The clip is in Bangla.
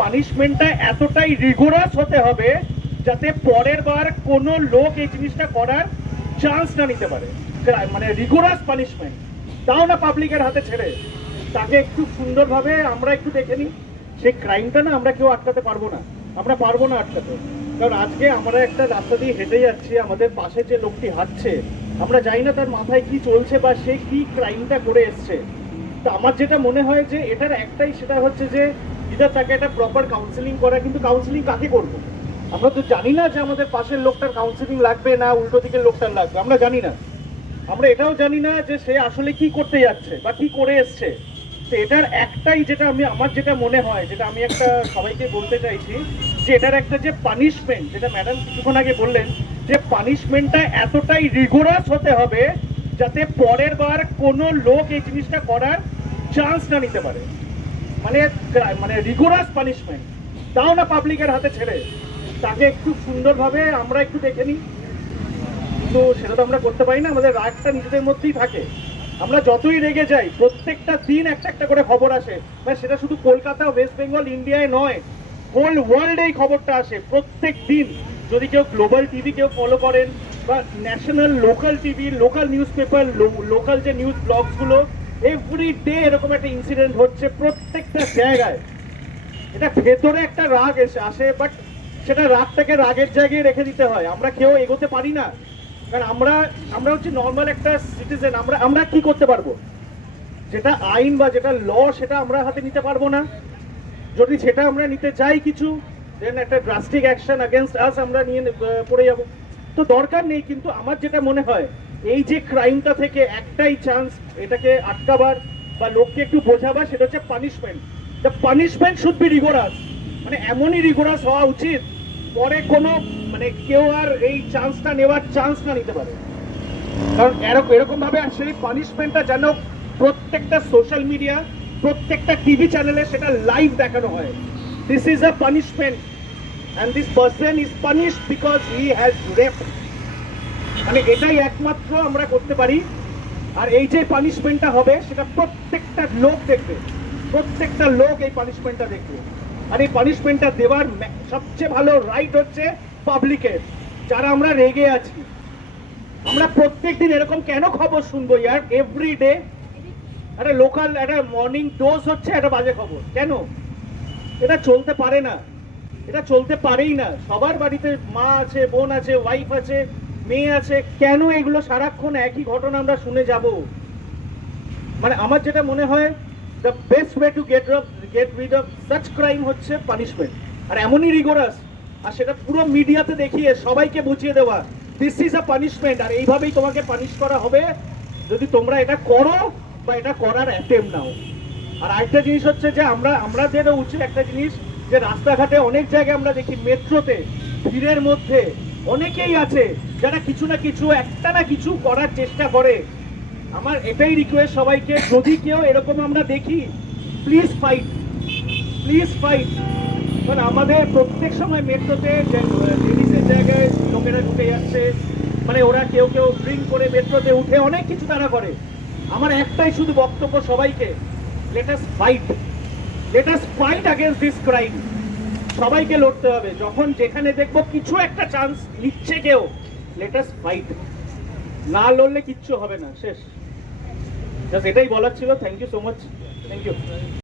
পানিশমেন্টটা এতটাই রিগোরাস হতে হবে যাতে পরের বার কোনো লোক এই জিনিসটা করার চান্স না নিতে পারে। মানে রিগোরাস পানিশমেন্ট, তাও না পাবলিকের হাতে ছেড়ে, তাকে একটু সুন্দরভাবে আমরা একটু দেখে নিই। সেই ক্রাইমটা না আমরা কেউ আটকাতে পারবো না, আমরা পারবো না আটকাতে। কারণ আজকে আমরা একটা রাস্তা দিয়ে হেঁটে যাচ্ছি, আমাদের পাশে যে লোকটি হাঁটছে আমরা জানি না তার মাথায় কি চলছে বা সে কি ক্রাইমটা করে এসছে। তো আমার যেটা মনে হয় যে এটার একটাই, সেটা হচ্ছে যে ইদার তাকে একটা প্রপার কাউন্সেলিং করা। কিন্তু কাউন্সেলিং কাকে করবো? আমরা তো জানি না যে আমাদের পাশের লোকটার কাউন্সেলিং লাগবে না উল্টো দিকের লোকটার লাগবে, আমরা জানি না। আমরা এটাও জানি না যে সে আসলে কি করতে যাচ্ছে বা কি করে এসছে। তো এটার একটাই, যেটা আমার যেটা মনে হয়, যেটা আমি একটা সবাইকে বলতে চাইছি, যে এটার একটা যে পানিশমেন্ট, যেটা ম্যাডাম কিছুক্ষণ আগে বললেন, যে পানিশমেন্টটা এতটাই রিগোরাস হতে হবে যাতে পরের বার কোনো লোক এই জিনিসটা করার চান্স না নিতে পারে। মানে মানে রিগোরাস পানিশমেন্ট, তাও না পাবলিকের হাতে ছেড়ে, তাকে একটু সুন্দরভাবে আমরা একটু দেখে নিই। কিন্তু সেটা তো আমরা করতে পারি না, আমাদের রাগটা নিজেদের মধ্যেই থাকে। আমরা যতই রেগে যাই, প্রত্যেকটা দিন একটা একটা করে খবর আসে, মানে সেটা শুধু কলকাতা, ওয়েস্ট বেঙ্গল, ইন্ডিয়ায় নয়, হোল ওয়ার্ল্ডে এই খবরটা আসে প্রত্যেক দিন। যদি কেউ গ্লোবাল টিভি কেউ ফলো করেন বা national local TV, local news paper, local যে নিউজ ব্লগসগুলো, এভরি ডে এরকম একটা ইনসিডেন্ট হচ্ছে প্রত্যেকটা জায়গায়। এটা ভেতরে একটা রাগ এসে আসে, বাট সেটা রাগটাকে রাগের জায়গায় রেখে দিতে হয়। আমরা কেউ এগোতে পারি না, কারণ আমরা হচ্ছে নর্মাল একটা সিটিজেন। আমরা কি করতে পারবো? যেটা আইন বা যেটা ল, সেটা আমরা হাতে নিতে পারবো না। যদি সেটা আমরা নিতে চাই কিছু, দেন একটা ড্রাস্টিক অ্যাকশন এগেনস্ট আস আমরা নিয়ে পড়ে যাব। তো দরকার নেই। কিন্তু আমার যেটা মনে হয়, এই যে ক্রাইমটা থেকে একটাই চান্স এটাকে আটকাবার বা লোককে একটু বোঝাবার, সেটা হচ্ছে punishment. The punishment should be rigorous. মানে এমনই রিগোরাস হওয়া উচিত পরে কোনো মানে কেউ আর এই চান্সটা নেওয়ার চান্স না নিতে পারে। কারণ এরকম ভাবে সেই পানিশমেন্টটা যেন প্রত্যেকটা সোশ্যাল মিডিয়া, প্রত্যেকটা টিভি চ্যানেলে সেটা লাইভ দেখানো হয়। This is a punishment and this person is punished because he has raped. মানে এটাই একমাত্র আমরা করতে পারি। আর এই যে পানিশমেন্টটা হবে সেটা প্রত্যেকটা লোক দেখবে, প্রত্যেকটা লোক এই পানিশমেন্টটা দেখবে। আর এই পানিশমেন্টটা দেওয়ার সবচেয়ে ভালো রাইট হচ্ছে পাবলিকের। যারা আমরা রেগে আছি, আমরা প্রত্যেকদিন এরকম কেন খবর শুনবো ইয়ার? এভরি ডে একটা লোকাল একটা মর্নিং ডোজ হচ্ছে একটা বাজে খবর। কেন? এটা চলতে পারে না, এটা চলতে পারেই না। সবার বাড়িতে মা আছে, বোন আছে, ওয়াইফ আছে, মেয়ে আছে, কেন এগুলো সারাক্ষণ একই ঘটনা আমরা শুনে যাব? মানে আমার যেটা মনে হয়, the best way to get rid of such crime হচ্ছে পানিশমেন্ট। আর এমনই রিগোরাস, আর সেটা পুরো মিডিয়াতে দেখিয়ে সবাইকে বুঝিয়ে দেওয়া, দিস ইজ আ পানিশমেন্ট। আর এইভাবেই তোমাকে পানিশ করা হবে যদি তোমরা এটা করো বা এটা করার অ্যাটেম্প নাও। আর আরেকটা জিনিস হচ্ছে যে আমাদেরও উচিত একটা জিনিস, যে রাস্তাঘাটে অনেক জায়গায় আমরা দেখি, মেট্রোতে ভিড়ের মধ্যে অনেকেই আছে যারা কিছু না কিছু, একটা না কিছু করার চেষ্টা করে। আমার এটাই রিকোয়েস্ট সবাইকে, যদি কেউ এরকম আমরা দেখি, প্লিজ ফাইট, প্লিজ ফাইট। কারণ আমাদের প্রত্যেক সময় মেট্রোতে লেডিসের জায়গায় লোকেরা ঢুকে যাচ্ছে, মানে ওরা কেউ ড্রিঙ্ক করে মেট্রোতে উঠে অনেক কিছু তারা করে। আমার একটাই শুধু বক্তব্য সবাইকে, let us fight, let us fight against this crime. সবাইকে লড়তে হবে। যখন যেখানে দেখবো কিছু একটা চান্স নিচ্ছে কেউ, লেট আস ফাইট। না লড়লে কিচ্ছু হবে না, শেষ। জাস্ট এটাই বলার ছিল। Thank you so much, thank you.